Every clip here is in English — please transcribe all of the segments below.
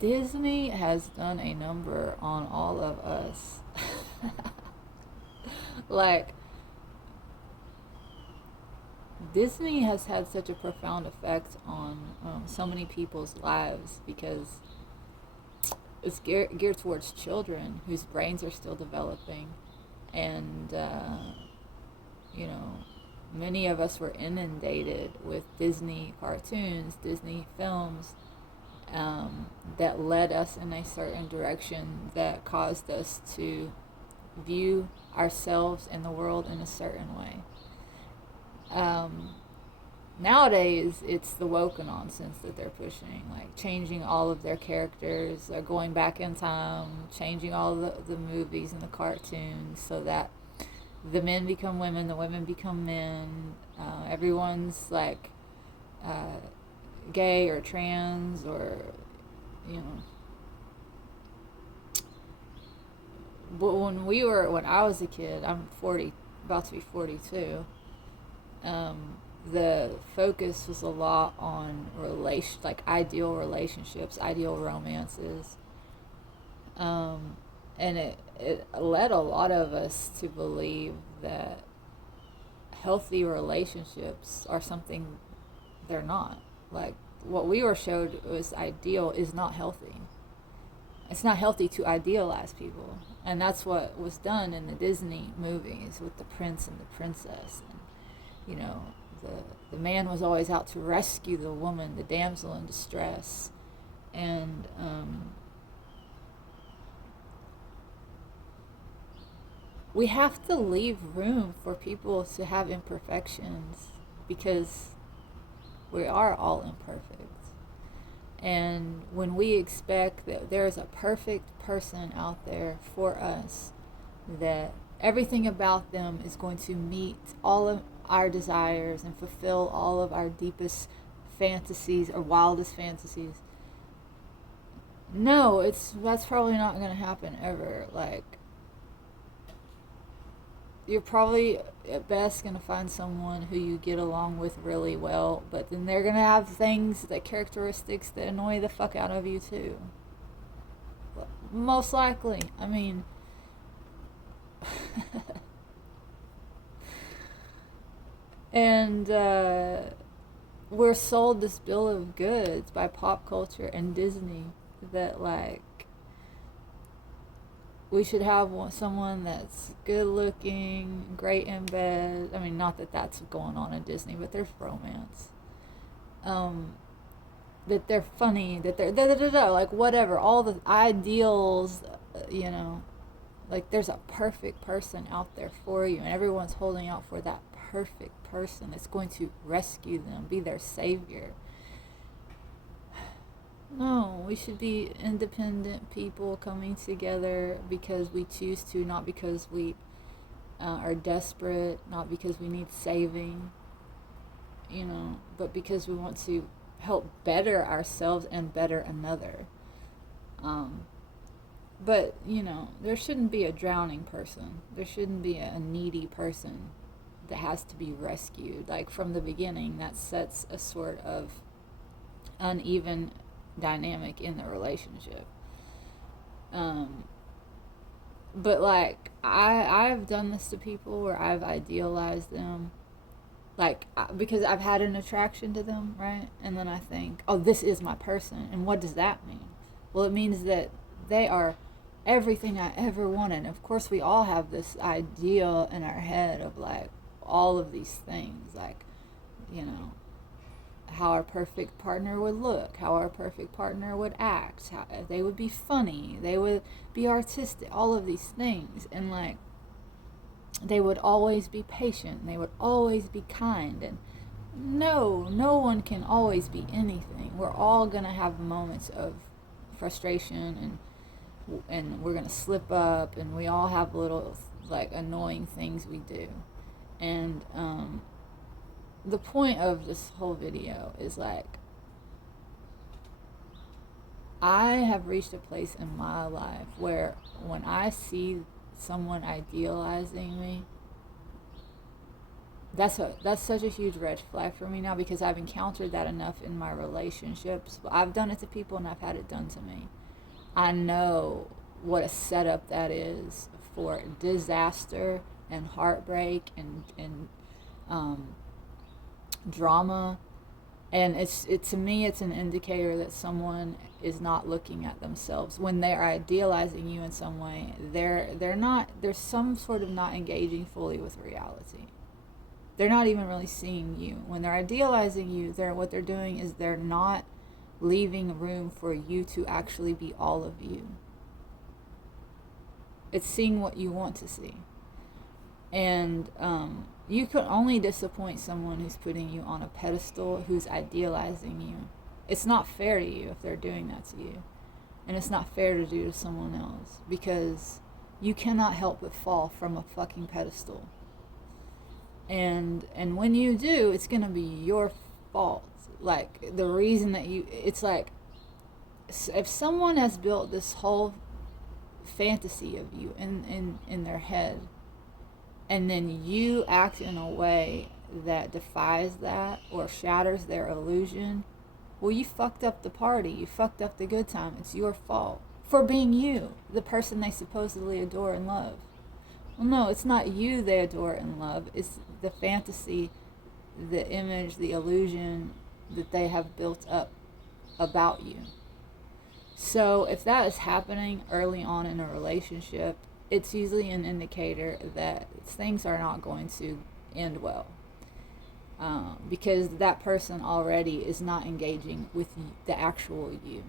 Disney has done a number on all of us. Like, Disney has had such a profound effect on so many people's lives because it's geared towards children whose brains are still developing. And, you know, many of us were inundated with Disney cartoons, Disney films, that led us in a certain direction that caused us to view ourselves and the world in a certain way. Um, Nowadays, it's the woke nonsense that they're pushing, like changing all of their characters, or going back in time, changing all the movies and the cartoons so that the men become women, the women become men. Everyone's like uh, gay or trans or, you know. But when I was a kid, I'm 40, about to be 42. The focus was a lot on like ideal relationships, ideal romances, and it led a lot of us to believe that healthy relationships are something they're not. Like, what we were showed was ideal is not healthy. It's not healthy to idealize people, and that's what was done in the Disney movies with the prince and the princess. And, you know, the man was always out to rescue the woman, the damsel in distress. And we have to leave room for people to have imperfections because we are all imperfect. And when we expect that there's a perfect person out there for us, that everything about them is going to meet all of our desires and fulfill all of our deepest fantasies or wildest fantasies, no, that's probably not going to happen ever. Like, you're probably at best going to find someone who you get along with really well, but then they're going to have things, that characteristics that annoy the fuck out of you too. Most likely. I mean, and we're sold this bill of goods by pop culture and Disney that, like, we should have someone that's good looking, great in bed. I mean, not that that's going on in Disney, but there's romance. Um, that they're funny, that they're da da da da, like whatever, all the ideals, you know, like there's a perfect person out there for you, and everyone's holding out for that perfect person that's going to rescue them, be their savior. No, we should be independent people coming together because we choose to, not because we are desperate, not because we need saving, you know, but because we want to help better ourselves and better another. Um, but, you know, there shouldn't be a drowning person. There shouldn't be a needy person that has to be rescued. Like, from the beginning, that sets a sort of uneven dynamic in the relationship. Um, but like I've done this to people where I've idealized them, like, because I've had an attraction to them, right? And then I think, oh, this is my person. And what does that mean? Well, it means that they are everything I ever wanted. Of course, we all have this idea in our head of like all of these things, like, you know, how our perfect partner would look, how our perfect partner would act, how they would be funny, they would be artistic, all of these things. And like, they would always be patient, they would always be kind. And no one can always be anything. We're all gonna have moments of frustration, and we're gonna slip up, and we all have little like annoying things we do. And the point of this whole video is like, I have reached a place in my life where when I see someone idealizing me, that's such a huge red flag for me now, because I've encountered that enough in my relationships. I've done it to people and I've had it done to me. I know what a setup that is for disaster and heartbreak and drama. And it to me, it's an indicator that someone is not looking at themselves when they're idealizing you in some way. There's some sort of not engaging fully with reality. They're not even really seeing you. When they're idealizing you, what they're doing is they're not leaving room for you to actually be all of you. It's seeing what you want to see. And you could only disappoint someone who's putting you on a pedestal, who's idealizing you. It's not fair to you if they're doing that to you. And it's not fair to do to someone else, because you cannot help but fall from a fucking pedestal. And when you do, it's going to be your fault. Like, the reason that it's like, if someone has built this whole fantasy of you in their head, and then you act in a way that defies that or shatters their illusion, well, you fucked up the party. You fucked up the good time. It's your fault for being you, the person they supposedly adore and love. Well, no, it's not you they adore and love. It's the fantasy, the image, the illusion that they have built up about you. So if that is happening early on in a relationship, it's usually an indicator that things are not going to end well. Because that person already is not engaging with the actual you.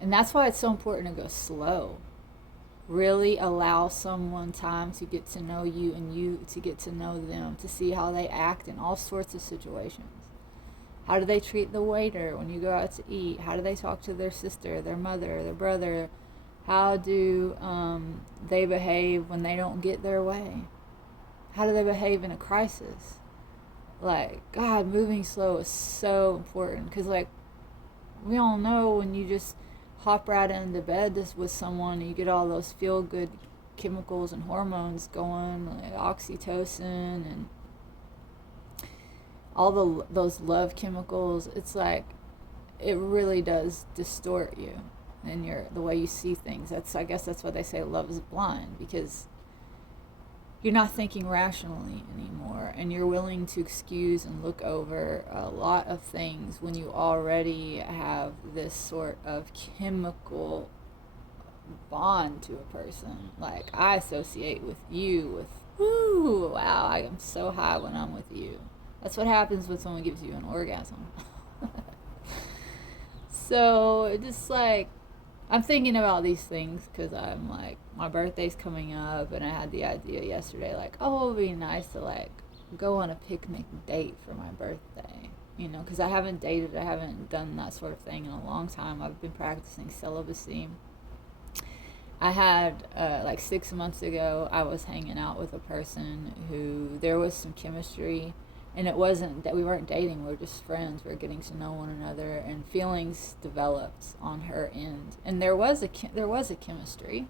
And that's why it's so important to go slow. Really allow someone time to get to know you, and you to get to know them, to see how they act in all sorts of situations. How do they treat the waiter when you go out to eat? How do they talk to their sister, their mother, their brother? How do they behave when they don't get their way? How do they behave in a crisis? Like, God, moving slow is so important, because, like, we all know when you just hop right into bed with someone, you get all those feel-good chemicals and hormones going, like oxytocin and all those love chemicals. It's like, it really does distort you and the way you see things. I guess that's why they say love is blind, because you're not thinking rationally anymore, and you're willing to excuse and look over a lot of things when you already have this sort of chemical bond to a person. Like, I associate with you with, whoo, wow, I am so high when I'm with you. That's what happens when someone gives you an orgasm. So it just, like, I'm thinking about these things because I'm like, my birthday's coming up, and I had the idea yesterday, like, oh, it would be nice to, like, go on a picnic date for my birthday, you know, because I haven't dated, I haven't done that sort of thing in a long time. I've been practicing celibacy. I had, like 6 months ago, I was hanging out with a person who there was some chemistry, and it wasn't that we weren't dating, we were just friends. We were getting to know one another, and feelings developed on her end. And there was a chemistry.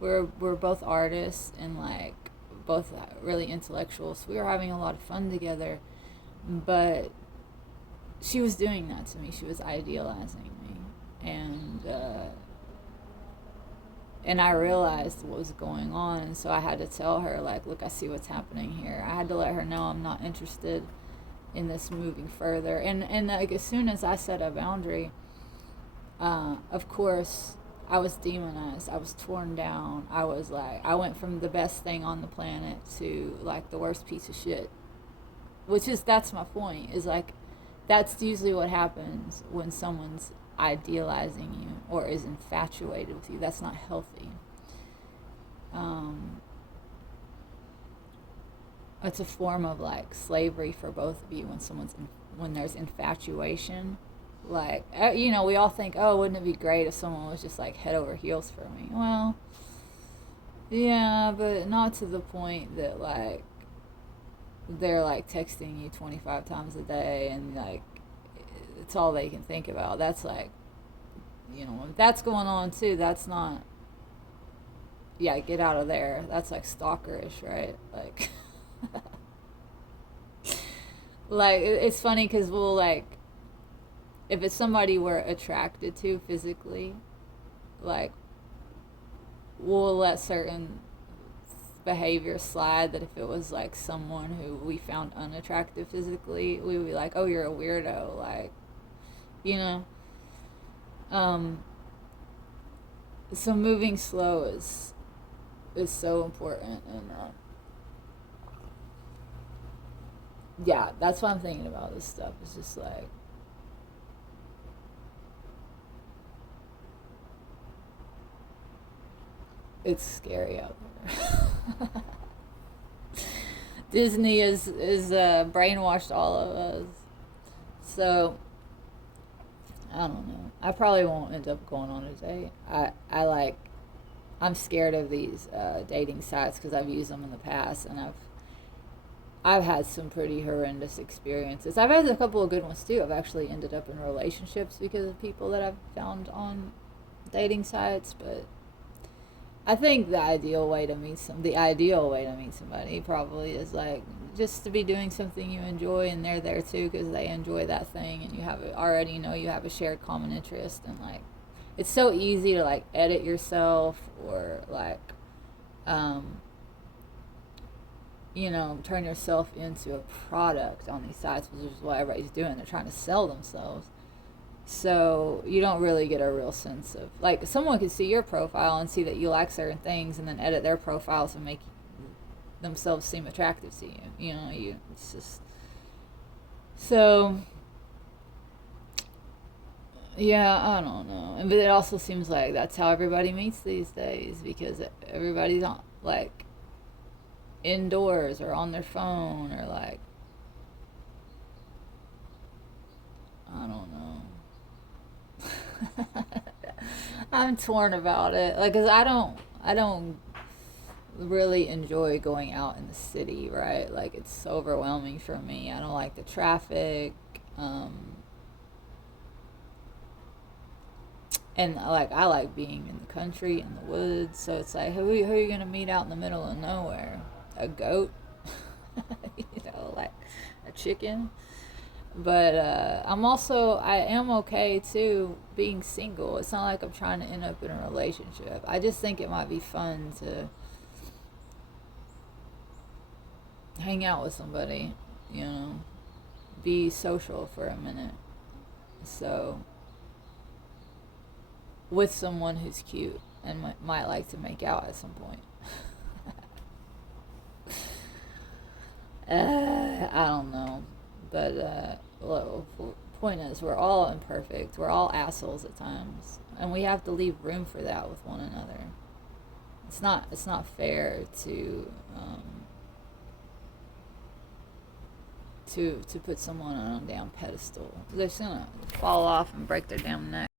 We're both artists and, like, both really intellectual, so we were having a lot of fun together. But she was doing that to me. She was idealizing me, and I realized what was going on, and so I had to tell her, like, look, I see what's happening here. I had to let her know I'm not interested in this moving further. And like, as soon as I set a boundary, of course, I was demonized. I was torn down. I was like, I went from the best thing on the planet to, like, the worst piece of shit. That's my point, is, like, that's usually what happens when someone's idealizing you or is infatuated with you. That's not healthy. It's a form of, like, slavery for both of you when there's infatuation. Like, you know, we all think, oh, wouldn't it be great if someone was just, like, head over heels for me? Well, yeah, but not to the point that, like, they're, like, texting you 25 times a day and, like, it's all they can think about. That's, like, you know, if that's going on too, that's not, yeah, get out of there. That's, like, stalkerish, right? Like, Like it's funny because we'll like if it's somebody we're attracted to physically, like we'll let certain behavior slide that if it was like someone who we found unattractive physically, we would be like, oh, you're a weirdo, like, you know. Um, so moving slow is so important, and yeah, that's what I'm thinking about this stuff. It's just like it's scary out there. Disney is brainwashed all of us. So I don't know. I probably won't end up going on a date. I like I'm scared of these dating sites because I've used them in the past, and I've had some pretty horrendous experiences. I've had a couple of good ones too. I've actually ended up in relationships because of people that I've found on dating sites, but I think the ideal way to meet somebody probably is like just to be doing something you enjoy, and they're there too because they enjoy that thing, and you have already know you have a shared common interest, and like it's so easy to like edit yourself or like um, turn yourself into a product on these sites, which is what everybody's doing. They're trying to sell themselves. So you don't really get a real sense of like someone could see your profile and see that you like certain things and then edit their profiles and make themselves seem attractive to you. It's just so yeah, I don't know. But it also seems like that's how everybody meets these days because everybody's on like indoors or on their phone or like I don't know. I'm torn about it. Like, cause I don't really enjoy going out in the city, right? Like, it's overwhelming for me. I don't like the traffic, um, and like I like being in the country in the woods. So it's like, who are you gonna meet out in the middle of nowhere? A goat, like a chicken. But I am okay too being single. It's not like I'm trying to end up in a relationship. I just think it might be fun to hang out with somebody, you know, be social for a minute. So with someone who's cute and might like to make out at some point. I don't know, but well, point is, we're all imperfect. We're all assholes at times, and we have to leave room for that with one another. It's not fair to put someone on a damn pedestal. They're just gonna fall off and break their damn neck.